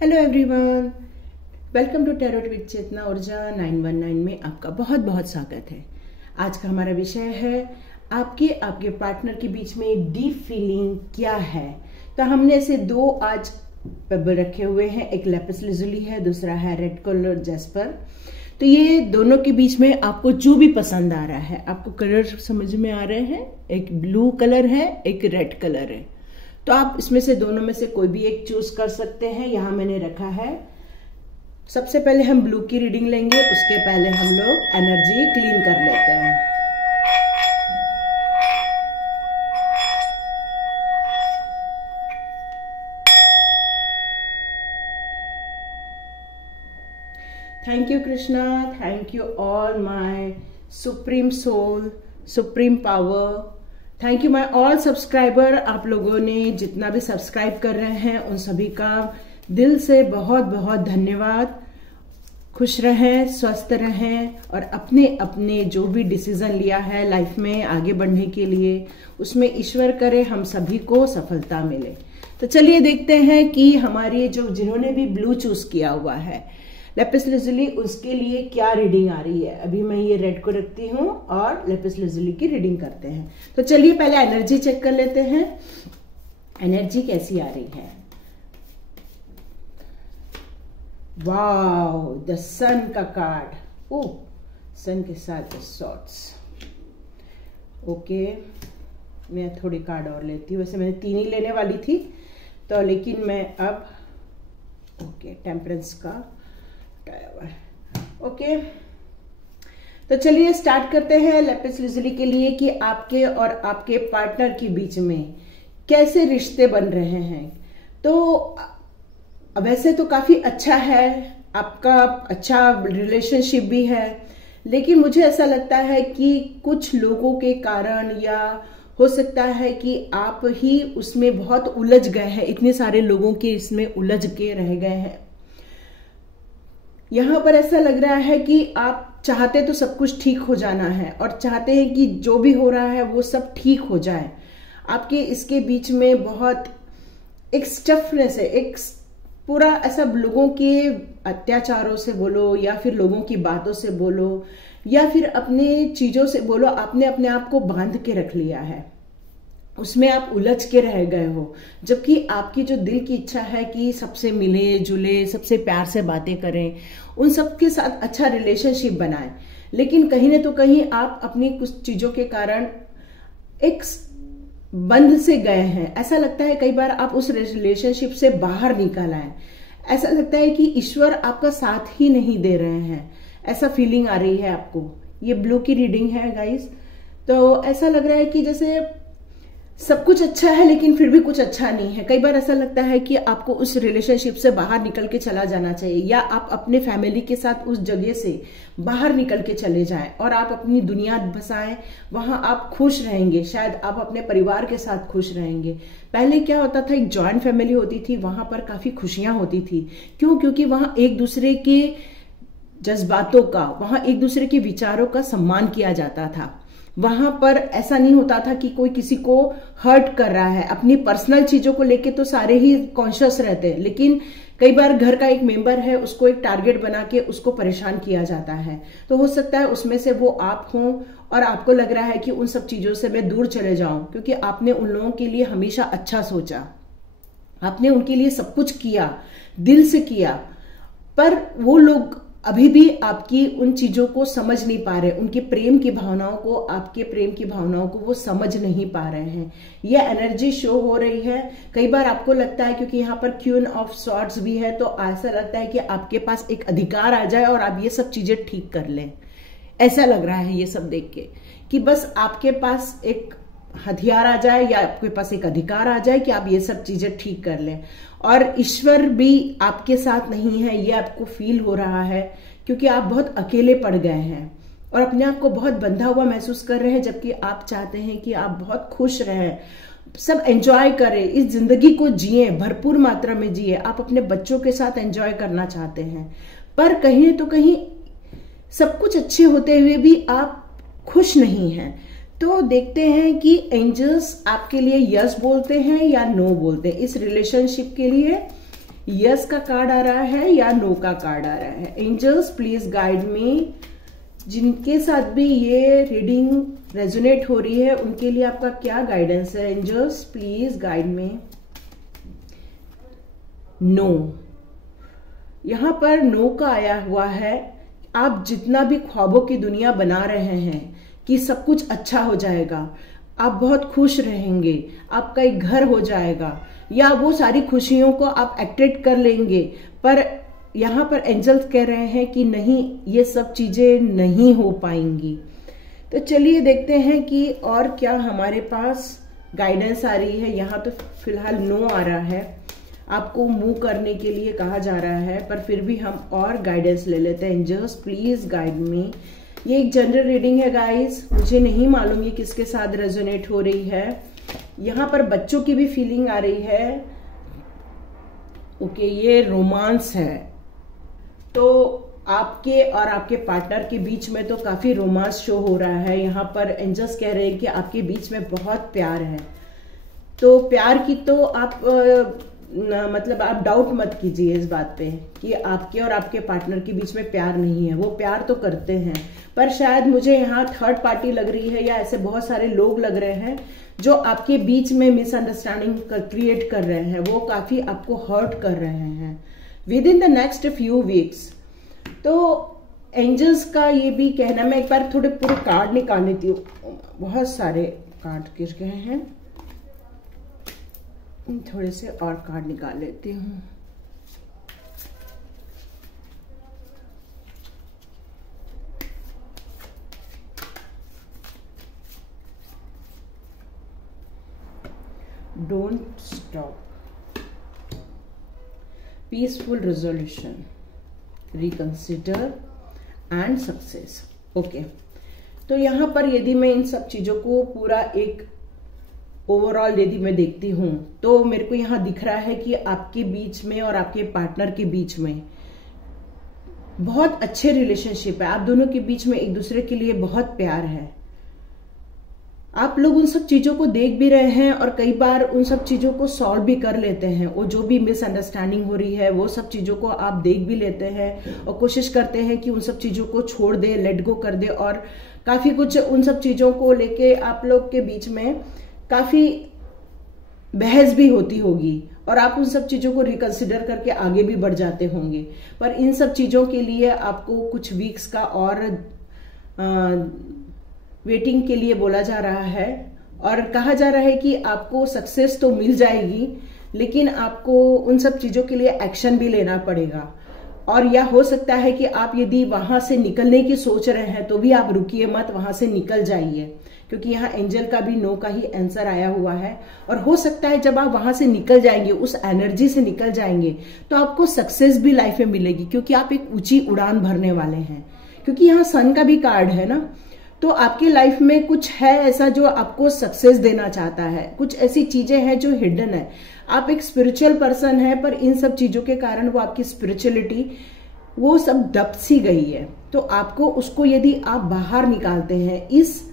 Hello everyone, welcome to tarot with Chetna Urja 919 में आपका बहुत बहुत स्वागत है। आज का हमारा विषय है आपके पार्टनर के बीच में डीप फीलिंग क्या है। तो हमने ऐसे दो आज पेबल रखे हुए हैं, एक लैपिस लाजुली है, दूसरा है रेड कलर जैस्पर। तो ये दोनों के बीच में आपको जो भी पसंद आ रहा है, आपको कलर समझ में आ रहे हैं, एक ब्लू कलर है, एक रेड कलर है, तो आप इसमें से दोनों में से कोई भी एक चूज कर सकते हैं। यहां मैंने रखा है। सबसे पहले हम ब्लू की रीडिंग लेंगे, उसके पहले हम लोग एनर्जी क्लीन कर लेते हैं। Thank you Krishna, thank you all my supreme soul, supreme power. Thank you my all subscriber. आप लोगों ने जितना भी सब्सक्राइब कर रहे हैं उन सभी का दिल से बहुत बहुत धन्यवाद। खुश रहें, स्वस्थ रहें और अपने अपने जो भी डिसीजन लिया है लाइफ में आगे बढ़ने के लिए, उसमें ईश्वर करे हम सभी को सफलता मिले। तो चलिए देखते हैं कि हमारी जिन्होंने भी ब्लू चूज किया हुआ है लैपिस लाजुली, उसके लिए क्या रीडिंग आ रही है। अभी मैं ये रेड को रखती हूँ और लैपिस लाजुली की रीडिंग करते हैं। तो चलिए पहले एनर्जी चेक कर लेते हैं, एनर्जी कैसी आ रही है। वाओ, द सन का कार्ड। ओ, सन के साथ द सॉर्ड्स। ओके, मैं थोड़ी कार्ड और लेती हूँ। वैसे मैंने 3 ही लेने वाली थी, तो लेकिन मैं अब ओके टेम्परेंस का ओके। तो चलिए स्टार्ट करते हैं लैपिस लाजुली के लिए कि आपके और आपके पार्टनर के बीच में कैसे रिश्ते बन रहे हैं। तो वैसे तो काफी अच्छा है, आपका अच्छा रिलेशनशिप भी है, लेकिन मुझे ऐसा लगता है कि कुछ लोगों के कारण, या हो सकता है कि आप ही उसमें बहुत उलझ गए हैं, इतने सारे लोगों के इसमें उलझ के रह गए हैं। यहां पर ऐसा लग रहा है कि आप चाहते तो सब कुछ ठीक हो जाना है और चाहते हैं कि जो भी हो रहा है वो सब ठीक हो जाए। आपके इसके बीच में बहुत एक स्टफनेस है, एक पूरा ऐसा लोगों के अत्याचारों से बोलो, या फिर लोगों की बातों से बोलो, या फिर अपने चीजों से बोलो, आपने अपने आप को बांध के रख लिया है, उसमें आप उलझ के रह गए हो। जबकि आपकी जो दिल की इच्छा है कि सबसे मिले जुले, सबसे प्यार से बातें करें, उन सब के साथ अच्छा रिलेशनशिप बनाएं, लेकिन कहीं न तो कहीं आप अपनी कुछ चीजों के कारण एक बंध से गए हैं। ऐसा लगता है कई बार आप उस रिलेशनशिप से बाहर निकल आए। ऐसा लगता है कि ईश्वर आपका साथ ही नहीं दे रहे हैं, ऐसा फीलिंग आ रही है आपको। ये ब्लू की रीडिंग है गाइस। तो ऐसा लग रहा है कि जैसे सब कुछ अच्छा है लेकिन फिर भी कुछ अच्छा नहीं है। कई बार ऐसा लगता है कि आपको उस रिलेशनशिप से बाहर निकल के चला जाना चाहिए, या आप अपने फैमिली के साथ उस जगह से बाहर निकल के चले जाएं और आप अपनी दुनिया बसाएं। वहां आप खुश रहेंगे, शायद आप अपने परिवार के साथ खुश रहेंगे। पहले क्या होता था, एक जॉइंट फैमिली होती थी, वहां पर काफी खुशियां होती थी। क्यों? क्योंकि वहां एक दूसरे के जज्बातों का, वहां एक दूसरे के विचारों का सम्मान किया जाता था। वहां पर ऐसा नहीं होता था कि कोई किसी को हर्ट कर रहा है। अपनी पर्सनल चीजों को लेके तो सारे ही कॉन्शियस रहते हैं, लेकिन कई बार घर का एक मेंबर है, उसको एक टारगेट बना के उसको परेशान किया जाता है। तो हो सकता है उसमें से वो आप हों और आपको लग रहा है कि उन सब चीजों से मैं दूर चले जाऊं, क्योंकि आपने उन लोगों के लिए हमेशा अच्छा सोचा, आपने उनके लिए सब कुछ किया, दिल से किया, पर वो लोग अभी भी आपकी उन चीजों को समझ नहीं पा रहे, उनके प्रेम की भावनाओं को, आपके प्रेम की भावनाओं को वो समझ नहीं पा रहे हैं। ये एनर्जी शो हो रही है। कई बार आपको लगता है, क्योंकि यहाँ पर क्वीन ऑफ सॉर्ड्स भी है, तो ऐसा लगता है कि आपके पास एक अधिकार आ जाए और आप ये सब चीजें ठीक कर लें। ऐसा लग रहा है ये सब देख के कि बस आपके पास एक हथियार आ जाए, या आपके पास एक अधिकार आ जाए कि आप ये सब चीजें ठीक कर लें। और ईश्वर भी आपके साथ नहीं है, ये आपको फील हो रहा है, क्योंकि आप बहुत अकेले पड़ गए हैं और अपने आप को बहुत बंधा हुआ महसूस कर रहे हैं। जबकि आप चाहते हैं कि आप बहुत खुश रहें, सब एंजॉय करें, इस जिंदगी को जिए, भरपूर मात्रा में जिए। आप अपने बच्चों के साथ एंजॉय करना चाहते हैं, पर कहीं तो कहीं सब कुछ अच्छे होते हुए भी आप खुश नहीं हैं। तो देखते हैं कि एंजल्स आपके लिए यस बोलते हैं या नो बोलते हैं इस रिलेशनशिप के लिए। यस का कार्ड आ रहा है या नो का कार्ड आ रहा है? Angels please guide me. जिनके साथ भी ये रीडिंग रेजोनेट हो रही है उनके लिए आपका क्या गाइडेंस है? Angels please guide me. No, यहां पर नो का आया हुआ है। आप जितना भी ख्वाबों की दुनिया बना रहे हैं कि सब कुछ अच्छा हो जाएगा, आप बहुत खुश रहेंगे, आपका एक घर हो जाएगा, या वो सारी खुशियों को आप एक्टेट कर लेंगे, पर यहाँ पर एंजल्स कह रहे हैं कि नहीं, ये सब चीजें नहीं हो पाएंगी। तो चलिए देखते हैं कि और क्या हमारे पास गाइडेंस आ रही है। यहाँ तो फिलहाल नो आ रहा है, आपको मूव करने के लिए कहा जा रहा है, पर फिर भी हम और गाइडेंस ले लेते हैं। Angels please guide me. ये एक जनरल रीडिंग है गाइस, मुझे नहीं मालूम ये किसके साथ रेजोनेट हो रही है। यहाँ पर बच्चों की भी फीलिंग आ रही है। ओके, ये रोमांस है, तो आपके और आपके पार्टनर के बीच में तो काफी रोमांस शो हो रहा है। यहाँ पर एंजल्स कह रहे हैं कि आपके बीच में बहुत प्यार है। तो प्यार की तो आप मतलब आप डाउट मत कीजिए इस बात पे कि आपके और आपके पार्टनर के बीच में प्यार नहीं है। वो प्यार तो करते हैं, पर शायद मुझे यहाँ थर्ड पार्टी लग रही है, या ऐसे बहुत सारे लोग लग रहे हैं जो आपके बीच में मिसअंडरस्टैंडिंग क्रिएट कर रहे हैं। वो काफी आपको हर्ट कर रहे हैं with in the next few weeks. तो एंजल्स का ये भी कहना, मैं एक बार थोड़े पूरे कार्ड निकाल लेती हूँ, बहुत सारे कार्ड गिर गए हैं, थोड़े से और कार्ड निकाल लेती हूँ। Don't stop, peaceful resolution, reconsider and success. Okay, तो यहां पर यदि मैं इन सब चीजों को पूरा एक ओवरऑल यदि मैं देखती हूं, तो मेरे को यहां दिख रहा है कि आपके बीच में और आपके पार्टनर के बीच में बहुत अच्छे रिलेशनशिप है। आप दोनों के बीच में एक दूसरे के लिए बहुत प्यार है। आप लोग उन सब चीजों को देख भी रहे हैं और कई बार उन सब चीजों को सॉल्व भी कर लेते हैं। वो जो भी मिसअंडरस्टैंडिंग हो रही है वो सब चीजों को आप देख भी लेते हैं और कोशिश करते हैं कि उन सब चीजों को छोड़ दे, लेट गो कर दे। और काफी कुछ उन सब चीजों को लेके आप लोग के बीच में काफी बहस भी होती होगी और आप उन सब चीजों को रिकंसिडर करके आगे भी बढ़ जाते होंगे। पर इन सब चीजों के लिए आपको कुछ वीक्स का और वेटिंग के लिए बोला जा रहा है और कहा जा रहा है कि आपको सक्सेस तो मिल जाएगी, लेकिन आपको उन सब चीजों के लिए एक्शन भी लेना पड़ेगा। और यह हो सकता है कि आप यदि वहां से निकलने की सोच रहे हैं तो भी आप रुकिए मत, वहां से निकल जाइए, क्योंकि यहाँ एंजल का भी नो का ही आंसर आया हुआ है। और हो सकता है जब आप वहां से निकल जाएंगे, उस एनर्जी से निकल जाएंगे, तो आपको सक्सेस भी लाइफ में मिलेगी, क्योंकि आप एक ऊंची उड़ान भरने वाले हैं। क्योंकि यहाँ सन का भी कार्ड है ना, तो आपकी लाइफ में कुछ है ऐसा जो आपको सक्सेस देना चाहता है। कुछ ऐसी चीजें हैं जो हिडन है। आप एक स्पिरिचुअल पर्सन है, पर इन सब चीजों के कारण वो आपकी स्पिरिचुअलिटी वो सब दब सी गई है। तो आपको उसको यदि आप बाहर निकालते हैं, इस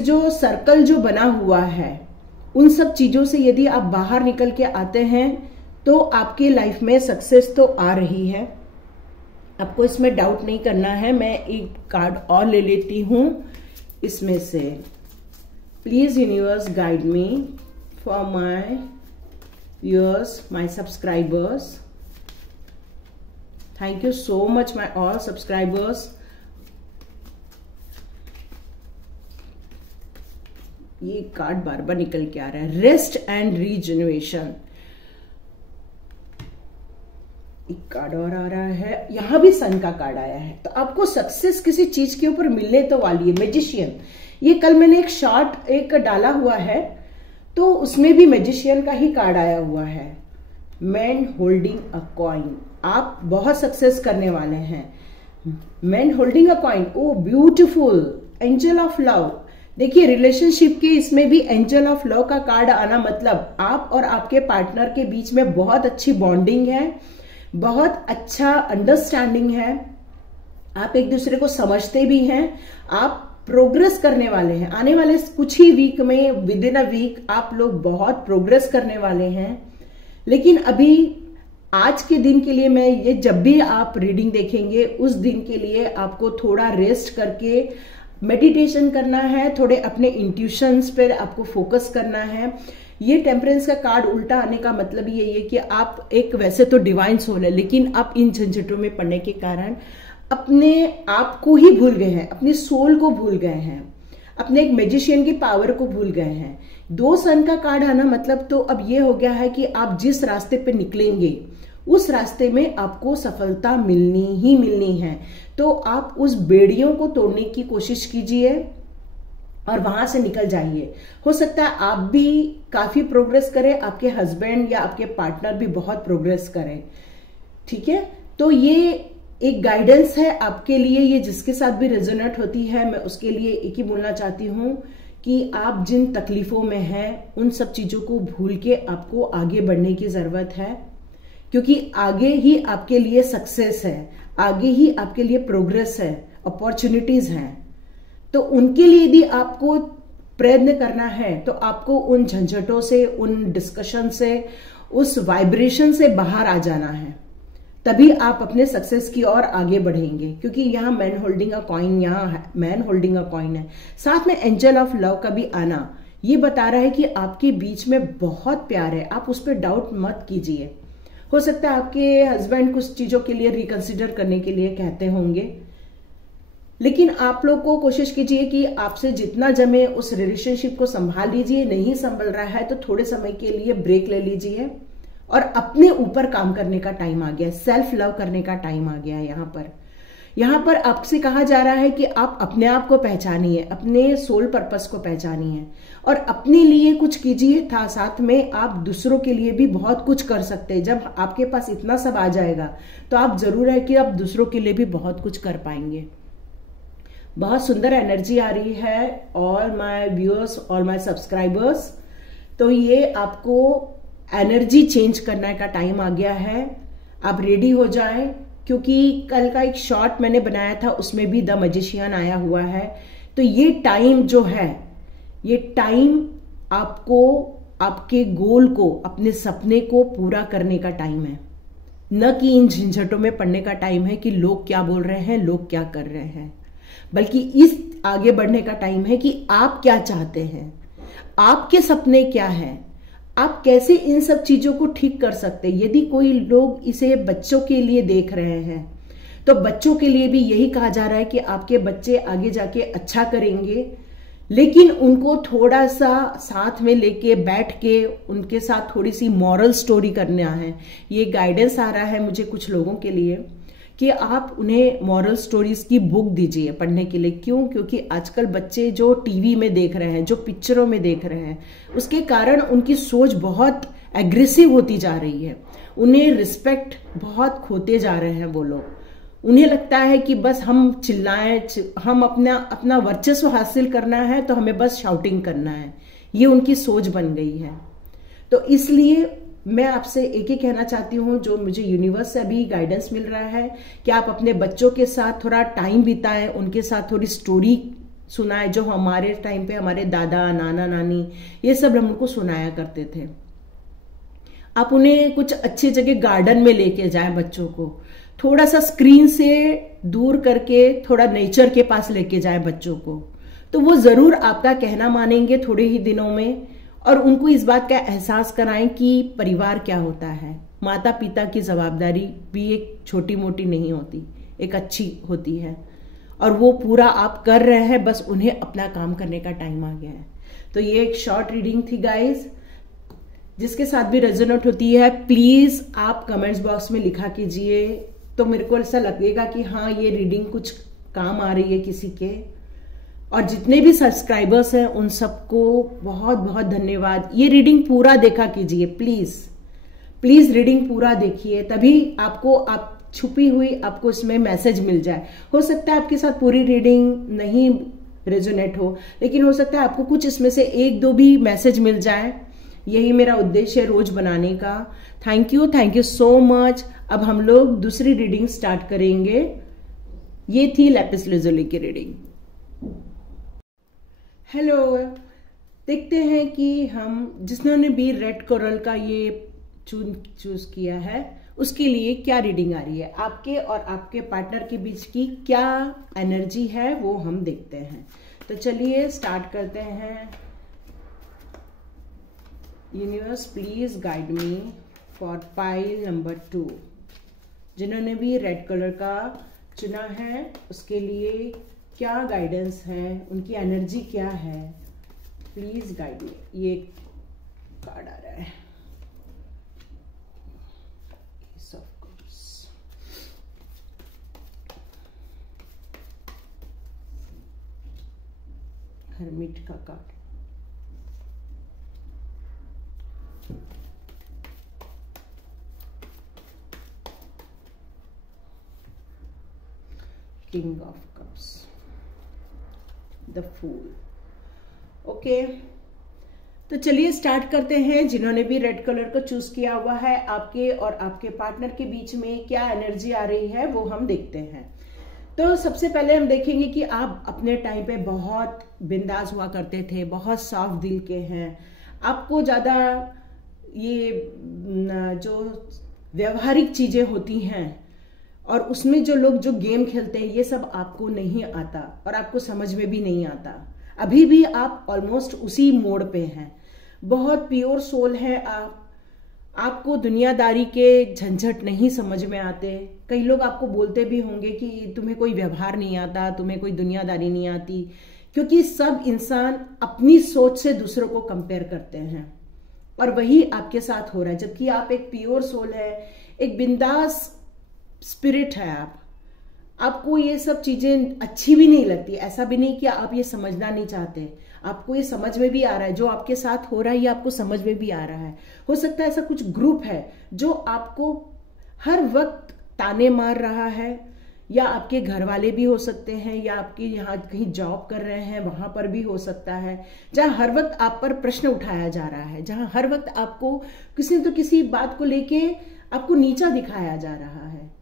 जो सर्कल जो बना हुआ है, उन सब चीजों से यदि आप बाहर निकल के आते हैं तो आपकी लाइफ में सक्सेस तो आ रही है। आपको इसमें डाउट नहीं करना है। मैं एक कार्ड और ले लेती हूं इसमें से। Please universe guide me for my viewers, my subscribers. Thank you so much my all subscribers. ये कार्ड बार बार निकल के आ रहा है, रेस्ट एंड रीजनरेशन। एक कार्ड और आ रहा है, यहां भी सन का कार्ड आया है। तो आपको सक्सेस किसी चीज के ऊपर मिलने तो वाली है। मैजिशियन, ये कल मैंने एक शॉर्ट एक डाला हुआ है, तो उसमें भी मैजिशियन का ही कार्ड आया हुआ है। मैन होल्डिंग अ कॉइन, आप बहुत सक्सेस करने वाले हैं। Man holding a coin, oh beautiful, angel of love. देखिए रिलेशनशिप के इसमें भी एंजल ऑफ लव का कार्ड आना मतलब आप और आपके पार्टनर के बीच में बहुत अच्छी बॉन्डिंग है, बहुत अच्छा अंडरस्टैंडिंग है। आप एक दूसरे को समझते भी हैं, आप प्रोग्रेस करने वाले हैं। आने वाले कुछ ही वीक में, विद इन अ वीक, आप लोग बहुत प्रोग्रेस करने वाले हैं। लेकिन अभी आज के दिन के लिए मैं ये, जब भी आप रीडिंग देखेंगे उस दिन के लिए आपको थोड़ा रेस्ट करके मेडिटेशन करना है, थोड़े अपने इंट्यूशंस पर आपको फोकस करना है। ये टेम्परेंस का कार्ड उल्टा आने का मतलब ये है कि आप एक वैसे तो डिवाइन सोल है, लेकिन आप इन झंझटों में पड़ने के कारण अपने आप को ही भूल गए हैं, अपनी सोल को भूल गए हैं, अपने एक मैजिशियन की पावर को भूल गए हैं। 2 सन का कार्ड आना मतलब तो अब ये हो गया है कि आप जिस रास्ते पे निकलेंगे उस रास्ते में आपको सफलता मिलनी ही मिलनी है। तो आप उस बेड़ियों को तोड़ने की कोशिश कीजिए और वहां से निकल जाइए। हो सकता है आप भी काफी प्रोग्रेस करें, आपके हस्बैंड या आपके पार्टनर भी बहुत प्रोग्रेस करें। ठीक है, तो ये एक गाइडेंस है आपके लिए। ये जिसके साथ भी रेजोनेट होती है, मैं उसके लिए एक ही बोलना चाहती हूं कि आप जिन तकलीफों में हैं उन सब चीजों को भूल के आपको आगे बढ़ने की जरूरत है, क्योंकि आगे ही आपके लिए सक्सेस है, आगे ही आपके लिए प्रोग्रेस है, अपॉर्चुनिटीज हैं। तो उनके लिए यदि आपको प्रयत्न करना है तो आपको उन झंझटों से, उन डिस्कशन से, उस वाइब्रेशन से बाहर आ जाना है, तभी आप अपने सक्सेस की ओर आगे बढ़ेंगे। क्योंकि यहाँ मैन होल्डिंग अ कॉइन, यहाँ मैन होल्डिंग अ कॉइन है, साथ में एंजल ऑफ लव का भी आना ये बता रहा है कि आपके बीच में बहुत प्यार है, आप उस पर डाउट मत कीजिए। हो सकता है आपके हस्बैंड कुछ चीजों के लिए रिकंसिडर करने के लिए कहते होंगे, लेकिन आप लोग को कोशिश कीजिए कि आपसे जितना जमे उस रिलेशनशिप को संभाल लीजिए। नहीं संभल रहा है तो थोड़े समय के लिए ब्रेक ले लीजिए और अपने ऊपर काम करने का टाइम आ गया, सेल्फ लव करने का टाइम आ गया है। यहाँ पर आपसे कहा जा रहा है कि आप अपने आप को पहचानिए, अपने सोल पर्पस को पहचानिए और अपने लिए कुछ कीजिए। था साथ में आप दूसरों के लिए भी बहुत कुछ कर सकते हैं। जब आपके पास इतना सब आ जाएगा तो आप जरूर है कि आप दूसरों के लिए भी बहुत कुछ कर पाएंगे। बहुत सुंदर एनर्जी आ रही है all my viewers, all my subscribers. तो ये आपको एनर्जी चेंज करने का टाइम आ गया है, आप रेडी हो जाएं, क्योंकि कल का एक शॉर्ट मैंने बनाया था उसमें भी द मैजिशियन आया हुआ है। तो ये टाइम जो है, ये टाइम आपको आपके गोल को, अपने सपने को पूरा करने का टाइम है, न कि इन झंझटों में पड़ने का टाइम है कि लोग क्या बोल रहे हैं, लोग क्या कर रहे हैं, बल्कि इस आगे बढ़ने का टाइम है कि आप क्या चाहते हैं, आपके सपने क्या हैं, आप कैसे इन सब चीजों को ठीक कर सकते हैं। यदि कोई लोग इसे बच्चों के लिए देख रहे हैं तो बच्चों के लिए भी यही कहा जा रहा है कि आपके बच्चे आगे जाके अच्छा करेंगे, लेकिन उनको थोड़ा सा साथ में लेके बैठ के उनके साथ थोड़ी सी मॉरल स्टोरी करना है। ये गाइडेंस आ रहा है मुझे कुछ लोगों के लिए कि आप उन्हें मॉरल स्टोरीज की बुक दीजिए पढ़ने के लिए। क्यों? क्योंकि आजकल बच्चे जो टीवी में देख रहे हैं, जो पिक्चरों में देख रहे हैं, उसके कारण उनकी सोच बहुत एग्रेसिव होती जा रही है। उन्हें रिस्पेक्ट बहुत खोते जा रहे हैं वो लोग। उन्हें लगता है कि बस हम चिल्लाएं, हम अपना वर्चस्व हासिल करना है तो हमें बस शाउटिंग करना है। ये उनकी सोच बन गई है। तो इसलिए मैं आपसे एक ही कहना चाहती हूँ, जो मुझे यूनिवर्स से अभी गाइडेंस मिल रहा है कि आप अपने बच्चों के साथ थोड़ा टाइम बिताएं, उनके साथ थोड़ी स्टोरी सुनाएं, जो हमारे टाइम पे हमारे दादा, नाना, नानी ये सब हम उनको सुनाया करते थे। आप उन्हें कुछ अच्छी जगह गार्डन में लेके जाएं, बच्चों को थोड़ा सा स्क्रीन से दूर करके थोड़ा नेचर के पास लेके जाएं बच्चों को, तो वो जरूर आपका कहना मानेंगे थोड़े ही दिनों में। और उनको इस बात का एहसास कराएं कि परिवार क्या होता है। माता पिता की जवाबदारी भी एक छोटी मोटी नहीं होती, एक अच्छी होती है, और वो पूरा आप कर रहे हैं, बस उन्हें अपना काम करने का टाइम आ गया है। तो ये एक शॉर्ट रीडिंग थी गाइज, जिसके साथ भी रेजोनेट होती है प्लीज आप कमेंट्स बॉक्स में लिखा कीजिए, तो मेरे को ऐसा लगेगा कि हाँ ये रीडिंग कुछ काम आ रही है किसी के। और जितने भी सब्सक्राइबर्स हैं उन सबको बहुत बहुत धन्यवाद। ये रीडिंग पूरा देखा कीजिए प्लीज, प्लीज रीडिंग पूरा देखिए, तभी आपको आप छुपी हुई आपको इसमें मैसेज मिल जाए। हो सकता है आपके साथ पूरी रीडिंग नहीं रेजोनेट हो, लेकिन हो सकता है आपको कुछ इसमें से 1-2 भी मैसेज मिल जाए। यही मेरा उद्देश्य है रोज बनाने का। Thank you so much. अब हम लोग दूसरी रीडिंग स्टार्ट करेंगे। ये थी लैपिस लाजुली की रीडिंग। हेलो, देखते हैं कि हम जिन्होंने भी रेड कोरल का ये चूज किया है उसके लिए क्या रीडिंग आ रही है, आपके और आपके पार्टनर के बीच की क्या एनर्जी है वो हम देखते हैं। तो चलिए स्टार्ट करते हैं। Universe please guide me for pile number 2। जिन्होंने भी रेड कलर का चुना है उसके लिए क्या गाइडेंस है, उनकी एनर्जी क्या है, प्लीज गाइड मी। ये कार्ड आ रहा है, एस ऑफ कप्स, हर्मिट का card, king of cups, the fool. Okay, तो चलिए स्टार्ट करते हैं। जिन्होंने भी रेड कलर को चूज किया हुआ है, आपके और आपके पार्टनर के बीच में क्या एनर्जी आ रही है वो हम देखते हैं। तो सबसे पहले हम देखेंगे कि आप अपने टाइम पे बहुत बिंदास हुआ करते थे, बहुत साफ दिल के हैं, आपको ज्यादा ये जो व्यवहारिक चीजें होती हैं और उसमें जो लोग जो गेम खेलते हैं ये सब आपको नहीं आता और आपको समझ में भी नहीं आता। अभी भी आप ऑलमोस्ट उसी मोड़ पे हैं, बहुत प्योर सोल है आप, आपको दुनियादारी के झंझट नहीं समझ में आते। कई लोग आपको बोलते भी होंगे कि तुम्हें कोई व्यवहार नहीं आता, तुम्हें कोई दुनियादारी नहीं आती, क्योंकि सब इंसान अपनी सोच से दूसरों को कंपेयर करते हैं और वही आपके साथ हो रहा है। जबकि आप एक प्योर सोल है, एक बिंदास स्पिरिट है आपको ये सब चीजें अच्छी भी नहीं लगती। ऐसा भी नहीं कि आप ये समझना नहीं चाहते, आपको ये समझ में भी आ रहा है, जो आपके साथ हो रहा है ये आपको समझ में भी आ रहा है। हो सकता है ऐसा कुछ ग्रुप है जो आपको हर वक्त ताने मार रहा है, या आपके घर वाले भी हो सकते हैं, या आपके यहाँ कहीं जॉब कर रहे हैं वहां पर भी हो सकता है, जहां हर वक्त आप पर प्रश्न उठाया जा रहा है, जहां हर वक्त आपको किसी न तो किसी बात को लेके आपको नीचा दिखाया जा रहा है,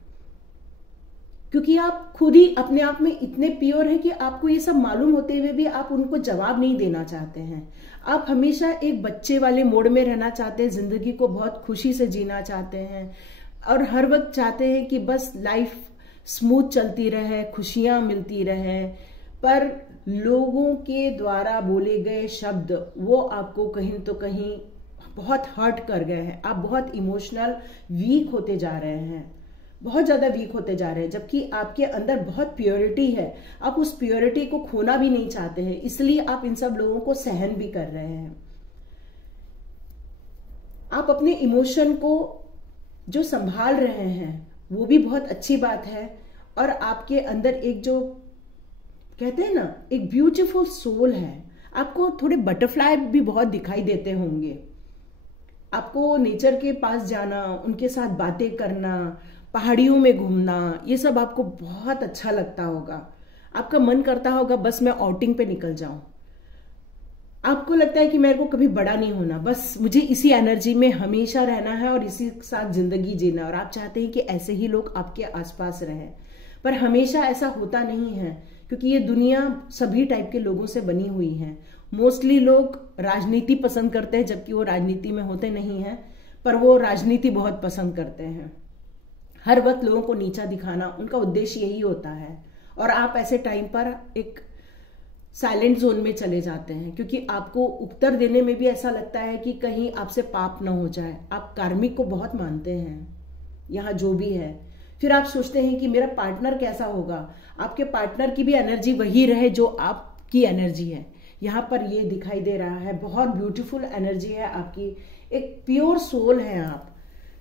क्योंकि आप खुद ही अपने आप में इतने प्योर हैं कि आपको ये सब मालूम होते हुए भी आप उनको जवाब नहीं देना चाहते हैं। आप हमेशा एक बच्चे वाले मोड में रहना चाहते हैं, जिंदगी को बहुत खुशी से जीना चाहते हैं और हर वक्त चाहते हैं कि बस लाइफ स्मूथ चलती रहे, खुशियां मिलती रहे। पर लोगों के द्वारा बोले गए शब्द वो आपको कहीं तो कहीं बहुत हर्ट कर गए हैं। आप बहुत इमोशनल वीक होते जा रहे हैं, बहुत ज्यादा वीक होते जा रहे हैं, जबकि आपके अंदर बहुत प्योरिटी है। आप उस प्योरिटी को खोना भी नहीं चाहते हैं, इसलिए आप इन सब लोगों को सहन भी कर रहे हैं। आप अपने इमोशन को जो संभाल रहे हैं वो भी बहुत अच्छी बात है। और आपके अंदर एक जो कहते हैं ना, एक ब्यूटीफुल सोल है। आपको थोड़े बटरफ्लाई भी बहुत दिखाई देते होंगे। आपको नेचर के पास जाना, उनके साथ बातें करना, पहाड़ियों में घूमना, ये सब आपको बहुत अच्छा लगता होगा। आपका मन करता होगा बस मैं आउटिंग पे निकल जाऊं। आपको लगता है कि मेरे को कभी बड़ा नहीं होना, बस मुझे इसी एनर्जी में हमेशा रहना है और इसी के साथ जिंदगी जीना। और आप चाहते हैं कि ऐसे ही लोग आपके आसपास रहें, पर हमेशा ऐसा होता नहीं है, क्योंकि ये दुनिया सभी टाइप के लोगों से बनी हुई है। मोस्टली लोग राजनीति पसंद करते हैं, जबकि वो राजनीति में होते नहीं हैं, पर वो राजनीति बहुत पसंद करते हैं। हर वक्त लोगों को नीचा दिखाना उनका उद्देश्य यही होता है। और आप ऐसे टाइम पर एक साइलेंट जोन में चले जाते हैं, क्योंकि आपको उत्तर देने में भी ऐसा लगता है कि कहीं आपसे पाप न हो जाए। आप कार्मिक को बहुत मानते हैं यहाँ जो भी है। फिर आप सोचते हैं कि मेरा पार्टनर कैसा होगा, आपके पार्टनर की भी एनर्जी वही रहे जो आपकी एनर्जी है। यहाँ पर ये दिखाई दे रहा है, बहुत ब्यूटीफुल एनर्जी है आपकी, एक प्योर सोल है आप।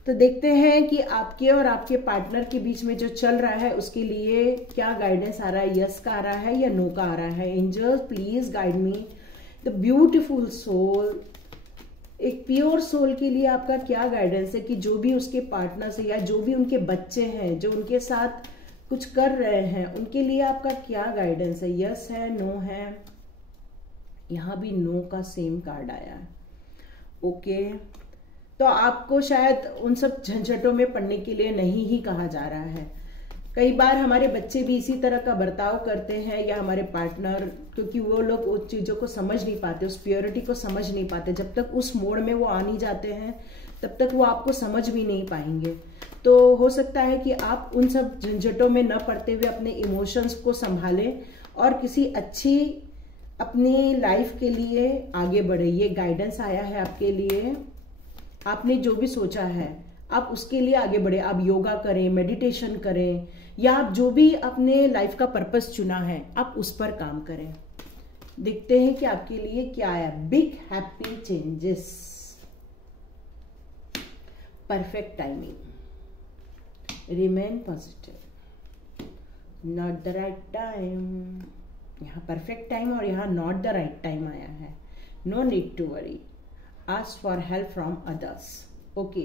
तो देखते हैं कि आपके और आपके पार्टनर के बीच में जो चल रहा है उसके लिए क्या गाइडेंस आ रहा है। यस का आ रहा है या नो का आ रहा है। Angels please guide me the beautiful soul. एक प्योर सोल के लिए आपका क्या गाइडेंस है कि जो भी उसके पार्टनर से या जो भी उनके बच्चे हैं जो उनके साथ कुछ कर रहे हैं उनके लिए आपका क्या गाइडेंस है। यस है, नो है, यहाँ भी नो का सेम कार्ड आया है। ओके, तो आपको शायद उन सब झंझटों में पड़ने के लिए नहीं ही कहा जा रहा है। कई बार हमारे बच्चे भी इसी तरह का बर्ताव करते हैं या हमारे पार्टनर, क्योंकि वो लोग उस चीज़ों को समझ नहीं पाते, उस प्योरिटी को समझ नहीं पाते। जब तक उस मोड़ में वो आ नहीं जाते हैं तब तक वो आपको समझ भी नहीं पाएंगे। तो हो सकता है कि आप उन सब झंझटों में न पड़ते हुए अपने इमोशंस को संभालें और किसी अच्छी अपनी लाइफ के लिए आगे बढ़े। ये गाइडेंस आया है आपके लिए। आपने जो भी सोचा है आप उसके लिए आगे बढ़े। आप योगा करें, मेडिटेशन करें, या आप जो भी अपने लाइफ का पर्पस चुना है आप उस पर काम करें। देखते हैं कि आपके लिए क्या है। Big happy changes, perfect timing, remain positive, not the right time. यहाँ परफेक्ट टाइम और यहाँ नॉट द राइट टाइम आया है। No need to worry, ask for help from others. Okay,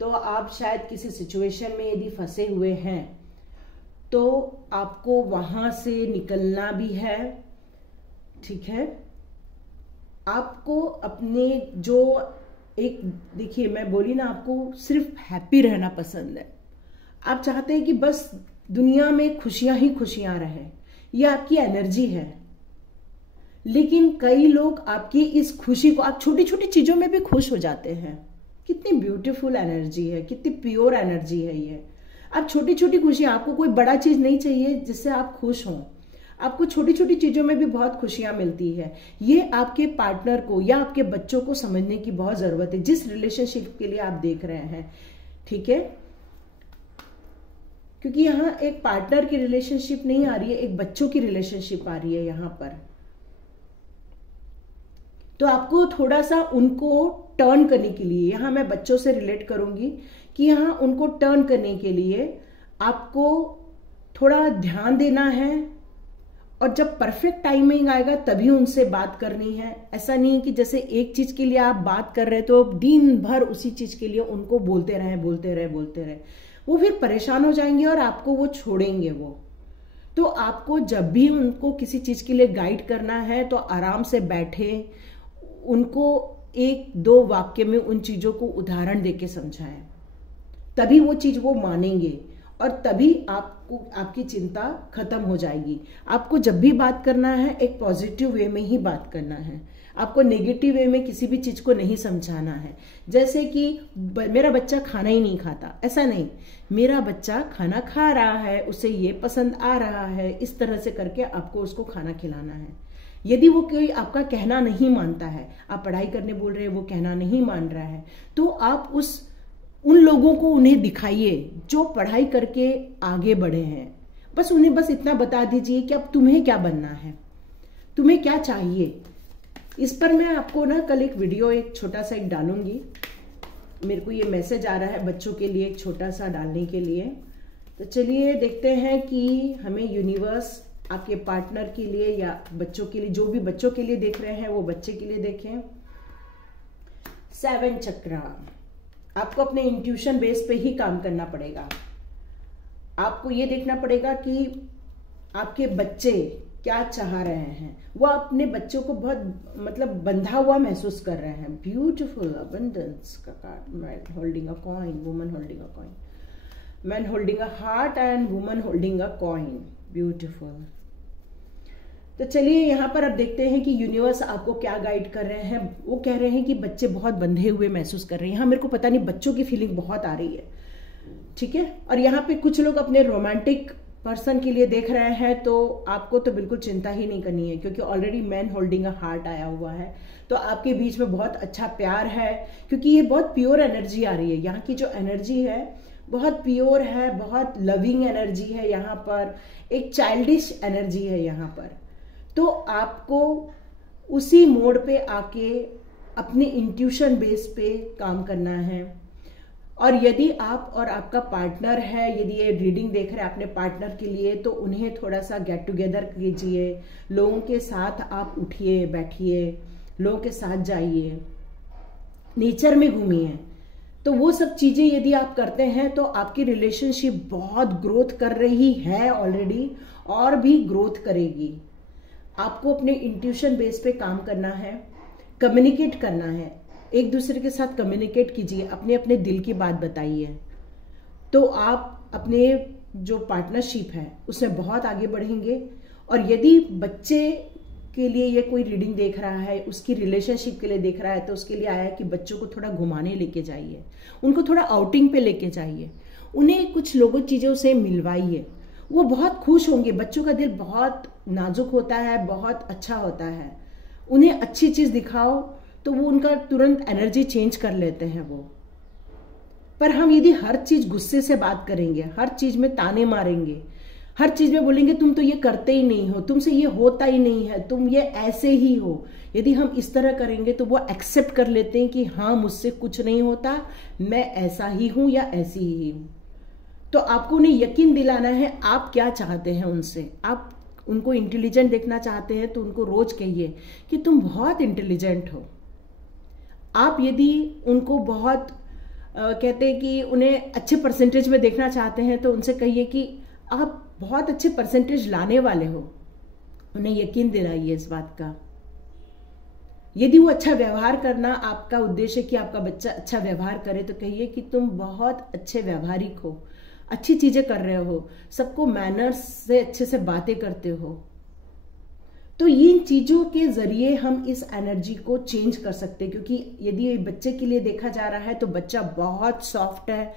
तो आप शायद किसी सिचुएशन में यदि फंसे हुए हैं तो आपको वहां से निकलना भी है, ठीक है। आपको अपने जो एक, देखिए मैं बोली ना, आपको सिर्फ हैप्पी रहना पसंद है। आप चाहते हैं कि बस दुनिया में खुशियां ही खुशियां रहे, ये आपकी एनर्जी है। लेकिन कई लोग आपकी इस खुशी को, आप छोटी छोटी चीजों में भी खुश हो जाते हैं। कितनी ब्यूटीफुल एनर्जी है, कितनी प्योर एनर्जी है ये। आप छोटी छोटी खुशी, आपको कोई बड़ा चीज नहीं चाहिए जिससे आप खुश हों। आपको छोटी छोटी चीजों में भी बहुत खुशियां मिलती है। ये आपके पार्टनर को या आपके बच्चों को समझने की बहुत जरूरत है, जिस रिलेशनशिप के लिए आप देख रहे हैं, ठीक है। क्योंकि यहाँ एक पार्टनर की रिलेशनशिप नहीं आ रही है, एक बच्चों की रिलेशनशिप आ रही है यहाँ पर। तो आपको थोड़ा सा उनको टर्न करने के लिए, यहाँ मैं बच्चों से रिलेट करूंगी कि यहाँ उनको टर्न करने के लिए आपको थोड़ा ध्यान देना है। और जब परफेक्ट टाइमिंग आएगा तभी उनसे बात करनी है। ऐसा नहीं कि जैसे एक चीज के लिए आप बात कर रहे तो दिन भर उसी चीज के लिए उनको बोलते रहे, वो फिर परेशान हो जाएंगे और आपको वो छोड़ेंगे वो। तो आपको जब भी उनको किसी चीज के लिए गाइड करना है तो आराम से बैठे, उनको एक दो वाक्य में उन चीजों को उदाहरण देके समझाएं, तभी वो चीज वो मानेंगे और तभी आपको आपकी चिंता खत्म हो जाएगी। आपको जब भी बात करना है एक पॉजिटिव वे में ही बात करना है। आपको नेगेटिव वे में किसी भी चीज को नहीं समझाना है। जैसे कि मेरा बच्चा खाना ही नहीं खाता, ऐसा नहीं, मेरा बच्चा खाना खा रहा है, उसे ये पसंद आ रहा है, इस तरह से करके आपको उसको खाना खिलाना है। यदि वो कोई आपका कहना नहीं मानता है, आप पढ़ाई करने बोल रहे हैं, वो कहना नहीं मान रहा है, तो आप उन लोगों को उन्हें दिखाइए जो पढ़ाई करके आगे बढ़े हैं। बस उन्हें बस इतना बता दीजिए कि अब तुम्हें क्या बनना है, तुम्हें क्या चाहिए। इस पर मैं आपको ना कल एक वीडियो एक छोटा सा एक डालूंगी। मेरे को ये मैसेज आ रहा है बच्चों के लिए एक छोटा सा डालने के लिए। तो चलिए देखते हैं कि हमें यूनिवर्स आपके पार्टनर के लिए या बच्चों के लिए, जो भी बच्चों के लिए देख रहे हैं वो बच्चे के लिए देखें। 7 चक्र, आपको अपने इंट्यूशन बेस पे ही काम करना पड़ेगा। आपको ये देखना पड़ेगा कि आपके बच्चे क्या चाह रहे हैं। वो अपने बच्चों को बहुत मतलब बंधा हुआ महसूस कर रहे हैं। ब्यूटीफुल अबंडेंस का card, man holding a coin, woman holding a coin, man holding a heart and woman holding a coin. Beautiful. तो चलिए यहाँ पर अब देखते हैं कि यूनिवर्स आपको क्या गाइड कर रहे हैं। वो कह रहे हैं कि बच्चे बहुत बंधे हुए महसूस कर रहे हैं। यहाँ मेरे को पता नहीं, बच्चों की फीलिंग बहुत आ रही है, ठीक है। और यहाँ पे कुछ लोग अपने रोमांटिक पर्सन के लिए देख रहे हैं, तो आपको तो बिल्कुल चिंता ही नहीं करनी है, क्योंकि already man holding a heart आया हुआ है। तो आपके बीच में बहुत अच्छा प्यार है, क्योंकि ये बहुत प्योर एनर्जी आ रही है। यहाँ की जो एनर्जी है बहुत प्योर है, बहुत लविंग एनर्जी है। यहाँ पर एक चाइल्डिश एनर्जी है यहाँ पर। तो आपको उसी मोड पे आके अपने इंट्यूशन बेस पे काम करना है। और यदि आप और आपका पार्टनर है, यदि ये रीडिंग देख रहे हैं अपने पार्टनर के लिए, तो उन्हें थोड़ा सा गेट टुगेदर कीजिए। लोगों के साथ आप उठिए, बैठिए, लोगों के साथ जाइए, नेचर में घूमिए। तो वो सब चीजें यदि आप करते हैं तो आपकी रिलेशनशिप बहुत ग्रोथ कर रही है ऑलरेडी, और भी ग्रोथ करेगी। आपको अपने इंट्यूशन बेस पे काम करना है, कम्युनिकेट करना है, एक दूसरे के साथ कम्युनिकेट कीजिए, अपने अपने दिल की बात बताइए। तो आप अपने जो पार्टनरशिप है उसमें बहुत आगे बढ़ेंगे। और यदि बच्चे के लिए ये कोई रीडिंग देख रहा है, उसकी रिलेशनशिप के लिए देख रहा है, तो उसके लिए आया है कि बच्चों को थोड़ा घुमाने लेके जाइए, उनको थोड़ा आउटिंग पे लेके जाइए, उन्हें कुछ लोगों चीज़ों से मिलवाइए, वो बहुत खुश होंगे। बच्चों का दिल बहुत नाजुक होता है, बहुत अच्छा होता है। उन्हें अच्छी चीज़ दिखाओ तो वो उनका तुरंत एनर्जी चेंज कर लेते हैं वो। पर हम यदि हर चीज़ गुस्से से बात करेंगे, हर चीज़ में ताने मारेंगे, हर चीज़ में बोलेंगे तुम तो ये करते ही नहीं हो, तुमसे ये होता ही नहीं है, तुम ये ऐसे ही हो, यदि हम इस तरह करेंगे तो वो एक्सेप्ट कर लेते हैं कि हाँ मुझसे कुछ नहीं होता, मैं ऐसा ही हूं या ऐसी ही हूं। तो आपको उन्हें यकीन दिलाना है आप क्या चाहते हैं उनसे। आप उनको इंटेलिजेंट देखना चाहते हैं तो उनको रोज कहिए कि तुम बहुत इंटेलिजेंट हो। आप यदि उनको बहुत कहते हैं कि उन्हें अच्छे परसेंटेज में देखना चाहते हैं तो उनसे कहिए कि आप बहुत अच्छे परसेंटेज लाने वाले हो। उन्हें यकीन दिलाइए इस बात का। यदि वो अच्छा व्यवहार करना आपका उद्देश्य है कि आपका बच्चा अच्छा व्यवहार करे तो कहिए कि तुम बहुत अच्छे व्यवहारिक हो, अच्छी चीजें कर रहे हो, सबको मैनर्स से अच्छे से बातें करते हो। तो इन चीजों के जरिए हम इस एनर्जी को चेंज कर सकते हैं, क्योंकि यदि बच्चे के लिए देखा जा रहा है तो बच्चा बहुत सॉफ्ट है,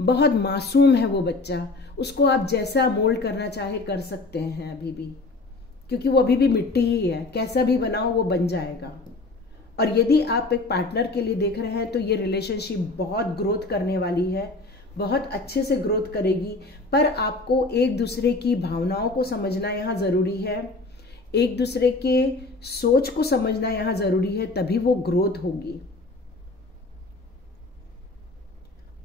बहुत मासूम है वो बच्चा। उसको आप जैसा मोल्ड करना चाहे कर सकते हैं अभी भी, क्योंकि वो अभी भी मिट्टी ही है, कैसा भी बनाओ वो बन जाएगा। और यदि आप एक पार्टनर के लिए देख रहे हैं तो ये रिलेशनशिप बहुत ग्रोथ करने वाली है, बहुत अच्छे से ग्रोथ करेगी। पर आपको एक दूसरे की भावनाओं को समझना यहाँ जरूरी है, एक दूसरे के सोच को समझना यहाँ जरूरी है, तभी वो ग्रोथ होगी।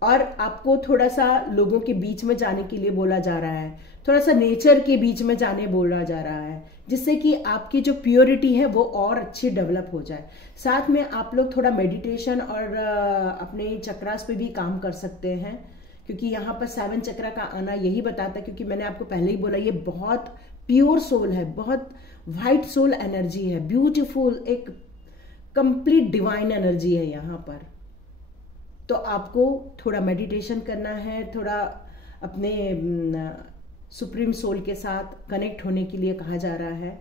और आपको थोड़ा सा लोगों के बीच में जाने के लिए बोला जा रहा है, थोड़ा सा नेचर के बीच में जाने बोला जा रहा है, जिससे कि आपकी जो प्योरिटी है वो और अच्छी डेवलप हो जाए। साथ में आप लोग थोड़ा मेडिटेशन और अपने चक्रास पे भी काम कर सकते हैं, क्योंकि यहाँ पर 7 चक्रा का आना यही बताता है, क्योंकि मैंने आपको पहले ही बोला ये बहुत प्योर सोल है, बहुत वाइट सोल एनर्जी है, ब्यूटीफुल, एक कंप्लीट डिवाइन एनर्जी है यहाँ पर। तो आपको थोड़ा मेडिटेशन करना है, थोड़ा अपने सुप्रीम सोल के साथ कनेक्ट होने के लिए कहा जा रहा है।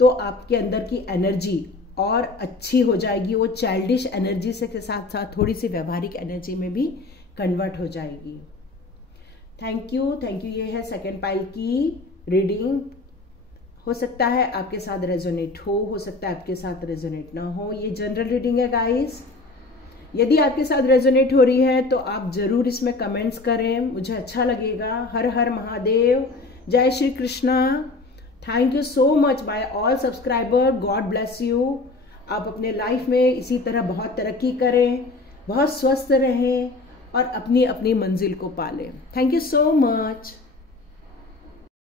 तो आपके अंदर की एनर्जी और अच्छी हो जाएगी, वो चाइल्डिश एनर्जी से के साथ साथ थोड़ी सी व्यवहारिक एनर्जी में भी कन्वर्ट हो जाएगी। Thank you, thank you. ये है सेकेंड पाइल की रीडिंग। हो सकता है आपके साथ रेजोनेट हो सकता है आपके साथ रेजोनेट ना हो। ये जनरल रीडिंग है गाइस। यदि आपके साथ रेजोनेट हो रही है तो आप जरूर इसमें कमेंट्स करें, मुझे अच्छा लगेगा। हर हर महादेव, जय Shri Krishna. Thank you so much bye all subscriber, God bless you. आप अपने लाइफ में इसी तरह बहुत तरक्की करें, बहुत स्वस्थ रहें और अपनी अपनी मंजिल को पालें। Thank you so much.